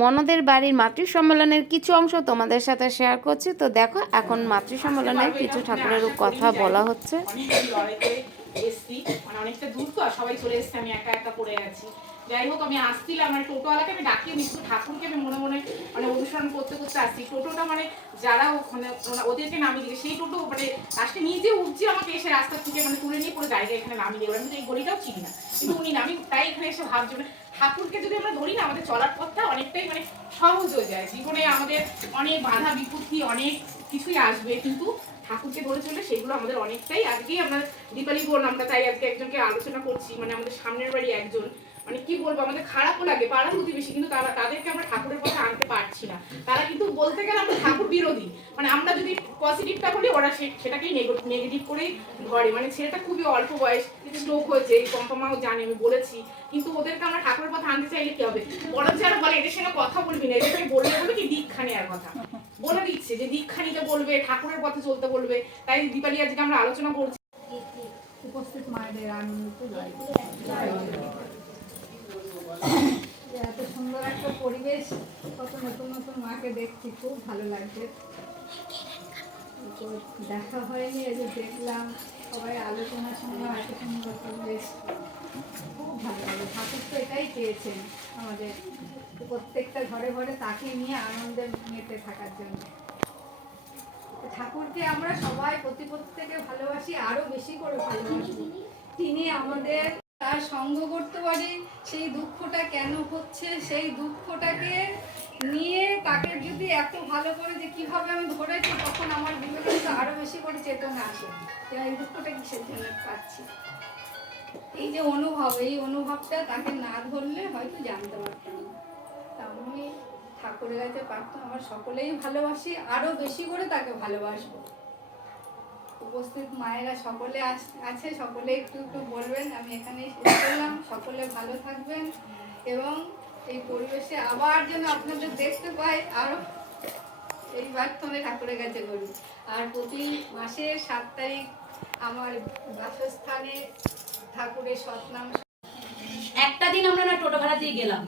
মনদের বাড়ির মাতৃ সম্মেলনের কিছু অংশ তোমাদের সাথে শেয়ার করছি। তো দেখো এখন মাতৃ সম্মেলনের কিছু ঠাকুরের কথা বলা হচ্ছে। অনেকটা দূর তো সবাই চলে এসেছে, আমি একা একা পড়ে আছি। যাই হোক আমি আসছিলাম, মানে টোটোওয়ালাকে আমি ডাকিয়ে নিচ্ছি, ঠাকুরকে আমি মনে মনে মানে অনুসরণ করতে করতে আসছি। টোটোটা মানে যারা ওখানে ওদেরকে নামিয়ে দিকে সেই টোটো মানে লাস্টে নিজে উঠছি আমাকে এসে রাস্তা থেকে মানে তুলে নিয়ে পুরো জায়গায় এখানে নামিয়ে দেবো। আমি তো এই গলিটাও চিনি না, কিন্তু উনি নামি তাই এখানে এসে ভাবছি মানে ঠাকুরকে যদি আমরা ধরি না আমাদের চলার পথটা অনেকটাই মানে সহজ হয়ে যায়। জীবনে আমাদের অনেক বাধা বিপত্তি অনেক কিছুই আসবে, কিন্তু ঠাকুরকে ধরে চলে সেগুলো আমাদের অনেকটাই। আজকেই আমরা দীপালি বোন আমরা তাই আজকে একজনকে আলোচনা করছি, মানে আমাদের সামনের বাড়ি একজন, মানে কি বলবো আমাদের খারাপও লাগে পাড়া প্রতিবেশী, কিন্তু তাদেরকে আমরা ঠাকুরের পথে আনতে পারছি না। তারা কিন্তু বলতে গেলে আমরা ঠাকুর বিরোধী, মানে আমরা যদি পজিটিভটা বলি ওরা সেটাকেই নেগেটিভ করেই ধরে। মানে ছেলেটা খুবই অল্প বয়স, স্ট্রোক হয়েছে, কম্পামাও জানে আমি বলেছি, কিন্তু ওদেরকে আমরা ঠাকুরের পথে আনতে চাইলে কি হবে? বরং যারা বলে এদের সঙ্গে কথা বলবি না, এদেরকে বললে বলবে কি দীক্ষা নেওয়ার কথা বলে দিচ্ছে, যে দীক্ষা নিতে বলবে, ঠাকুরের পথে চলতে বলবে। তাই দীপালি আজকে আমরা আলোচনা করছি। উপস্থিত মায়েদের আনন্দিত এত সুন্দর একটা পরিবেশ, কত নতুন নতুন মাকে দেখছি, খুব ভালো লাগছে। দেখা হয়নি, এই যে দেখলাম সবাই আলোচনার সময় এত সুন্দর পরিবেশ, খুব ভালো লাগে। ঠাকুর তো এটাই চেয়েছেন আমাদের, প্রত্যেকটা ঘরে ঘরে তাকে নিয়ে আনন্দে মেতে থাকার জন্য। ঠাকুরকে আমরা সবাই প্রত্যেকে ভালোবাসি, আরো বেশি করে ভালোবাসি। তিনি আমাদের তার সঙ্গ করতে পারি, সেই দুঃখটা কেন হচ্ছে সেই দুঃখটাকে নিয়ে তাকে যদি এত ভালো করে যে কিভাবে আমি ধরেছি, তখন আমার ভিতরে আরো বেশি করে চেতনা আসে যে এই দুঃখটা কিসের জন্য পাচ্ছি। এই যে অনুভব, এই অনুভবটা তাকে না ধরলে হয়তো জানতে পারতাম না। আমি ঠাকুরের কাছে প্রার্থনা, আমার সকলেই ভালোবাসি, আরো বেশি করে তাকে ভালোবাসবো। উপস্থিত মায়েরা সকলে আছে, সকলে একটু একটু বলবেন। আমি এখানেই শেষ করলাম। সকলে ভালো থাকবেন এবং এই পরিবেশে আবার যেন আপনাদের দেখতে পাই, আরো এই প্রার্থনা ঠাকুরের কাছে করি। আর প্রতি মাসের 7 তারিখ আমার বাসস্থানে ঠাকুরের সৎনাম। একটা দিন আমরা না টোটো ভাড়া দিয়ে গেলাম,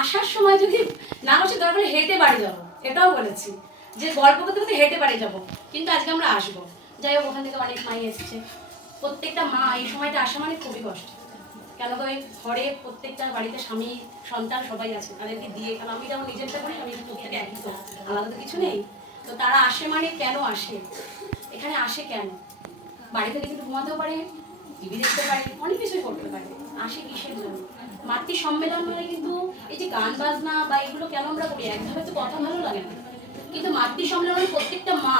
আসার সময় যদি না হচ্ছে দরকার হেঁটে বাড়ি যাবো, এটাও বলেছি যে গল্প করতে করতে হেঁটে বাড়ি যাবো, কিন্তু আজকে আমরা আসবো। যাই হোক, ওখান থেকে অনেক মাই এসছে। প্রত্যেকটা মা এই সময়টা আসা মানে খুবই কষ্ট, কেন করে ঘরে প্রত্যেকটা বাড়িতে স্বামী সন্তান সবাই আছে, তাদেরকে দিয়ে, কারণ আমি যেমন নিজেরটা করি, আমি প্রত্যেকে একই তো, আলাদা তো কিছু নেই। তো তারা আসে মানে কেন আসে, এখানে আসে কেন? বাড়ি থেকে কিন্তু ঘুমাতেও পারে, টিভি দেখতে পারে, অনেক কিছুই করতে পারে, আসে কিসের জন্য? মাতৃ সম্মেলন মানে কিন্তু এই যে গান বাজনা বা এগুলো কেন আমরা করি, একভাবে তো কথা ভালো লাগে না, কিন্তু মাতৃ সম্মেলনে প্রত্যেকটা মা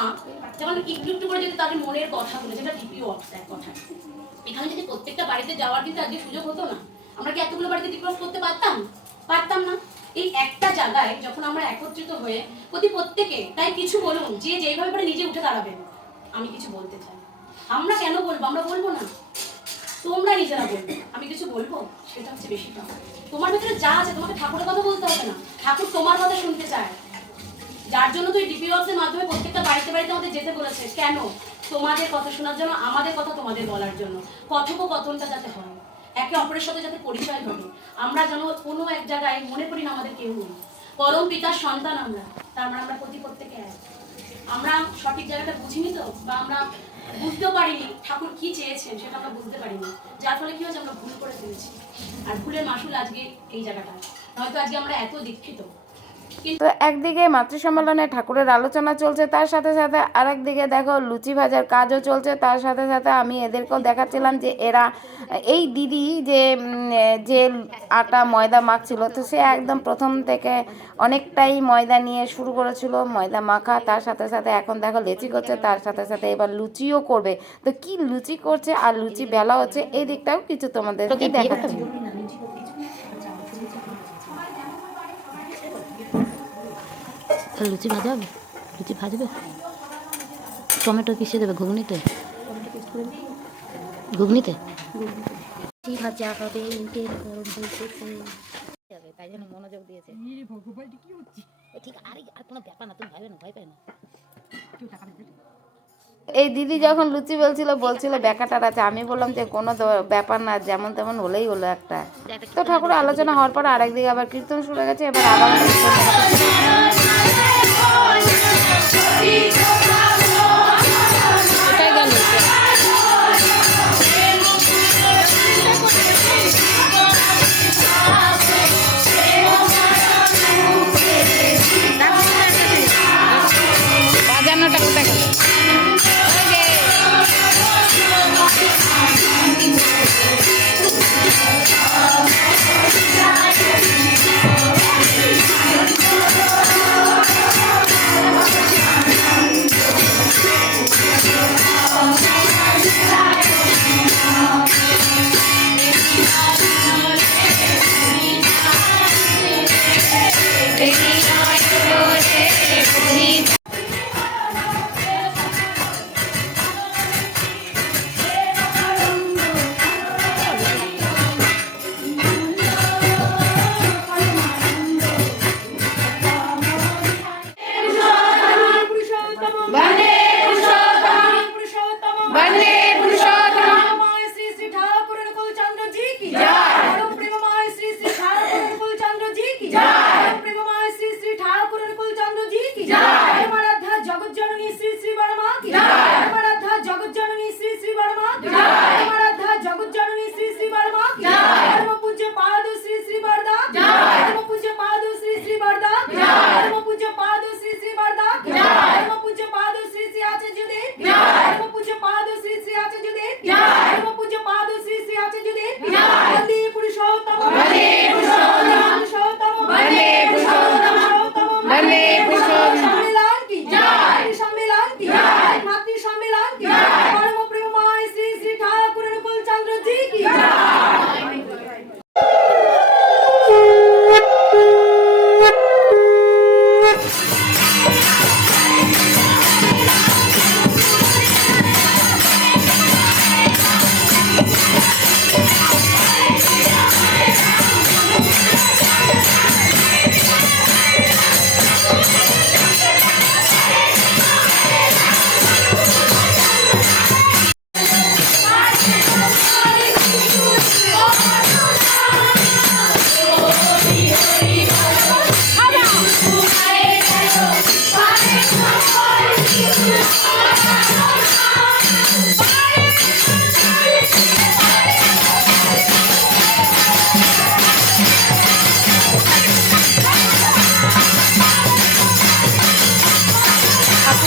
যেমন একটু একটু করে যদি তাদের মনের কথা বলে, যেটা ডিপিও এক কথা, এখানে যদি প্রত্যেকটা বাড়িতে যাওয়ার কিন্তু আজকে সুযোগ হতো না, আমরা কি এতগুলো বাড়িতে রিক্রস করতে পারতাম না? এই একটা জায়গায় যখন আমরা একত্রিত হয়ে প্রত্যেকে, তাই কিছু বলুন, যে যেইভাবে পারে নিজে উঠে দাঁড়াবেন। আমি কিছু বলতে চাই, আমরা কেন বলবো? আমরা বলবো না, তোমরা নিজেরা বলবে। আমি কিছু বলবো, সেটা হচ্ছে বেশিটা তোমার ভিতরে যা আছে, তোমাকে ঠাকুরের কথা বলতে হবে না, ঠাকুর তোমার কথা শুনতে চায়। যার জন্য তুই ডিপি বক্সের মাধ্যমে প্রত্যেকটা বাড়িতে বাড়িতে আমাদের যেতে বলেছে, কেন? তোমাদের কথা শোনার জন্য, আমাদের কথা তোমাদের বলার জন্য, কথোপকথনটা যাতে হয়, একে অপরের সাথে যাতে পরিচয় হবে। আমরা যেন কোনো এক জায়গায় মনে করি না আমাদের কেউ নেই, পরম পিতার সন্তান আমরা, তার মানে আমরা প্রত্যেকে এক। আমরা সঠিক জায়গাটা বুঝিনি তো, বা আমরা বুঝতেও পারিনি ঠাকুর কি চেয়েছেন, সেটা আমরা বুঝতে পারিনি, যার ফলে কি হয়েছে, আমরা ভুল করে ফেলেছি। আর ভুলের মাসুল আজকে এই জায়গাটা, নয়তো আজকে আমরা এত দীক্ষিত। তো একদিকে মাতৃ সম্মেলনে ঠাকুরের আলোচনা চলছে, তার সাথে সাথে আরেকদিকে দেখো লুচি ভাজার কাজও চলছে। তার সাথে সাথে আমি এদেরকেও দেখাচ্ছিলাম যে এরা, এই দিদি যে আটা ময়দা মাখছিল, তো সে একদম প্রথম থেকে অনেকটাই ময়দা নিয়ে শুরু করেছিল ময়দা মাখা, তার সাথে সাথে এখন দেখো লেচি করছে, তার সাথে সাথে এবার লুচিও করবে। তো কি লুচি করছে আর লুচি বেলা হচ্ছে, এই দিকটাও কিছু তোমাদেরকে দেখাচ্ছি। লুচি ভাজা হবে, লুচি ভাজবে, টমেটো কিসে দেবে? ঘুগনিতে, ঘুগনিতে লুচি ভাজা হবে, ইটের গরম বলতেছে, তাই জন্য মনোযোগ দিয়েছে। ঠিক আর কোনো ব্যাপার না, তুমি ভয় পাই না। এই দিদি যখন লুচি বলছিল ব্যাকাটার আছে, আমি বললাম যে কোনো ব্যাপার না, যেমন তেমন হলেই হলো একটা। তো ঠাকুরের আলোচনা হওয়ার পর আরেকদিকে আবার কীর্তন শুরু হয়ে গেছে। এবার আবার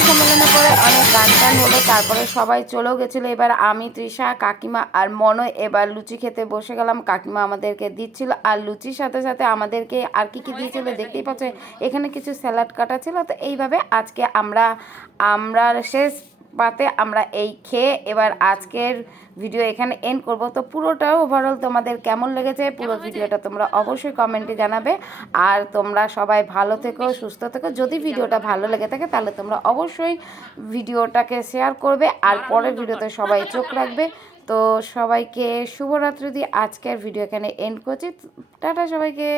সম্মেলনের পরে অনেক গান টান হলো, তারপরে সবাই চলেও গেছিলো। এবার আমি, তৃষা, কাকিমা আর মনয় এবার লুচি খেতে বসে গেলাম। কাকিমা আমাদেরকে দিচ্ছিল, আর লুচির সাথে সাথে আমাদেরকে আর কি কি দিয়েছিল দেখতেই পাচ্ছ, এখানে কিছু স্যালাড কাটা ছিল। তো এইভাবে আজকে আমরা শেষ পাতে আমরা এই খেয়ে এবার আজকের ভিডিও এখানে এন্ড করব। তো পুরোটা ওভারঅল তোমাদের কেমন লেগেছে পুরো ভিডিওটা তোমরা অবশ্যই কমেন্টে জানাবে। আর তোমরা সবাই ভালো থেকো, সুস্থ থেকো। যদি ভিডিওটা ভালো লেগে থাকে তাহলে তোমরা অবশ্যই ভিডিওটাকে শেয়ার করবে, আর পরের ভিডিওতে সবাই চোখ রাখবে। তো সবাইকে শুভরাত্রি দিয়ে আজকের ভিডিও এখানে এন্ড করছি। টাটা সবাইকে।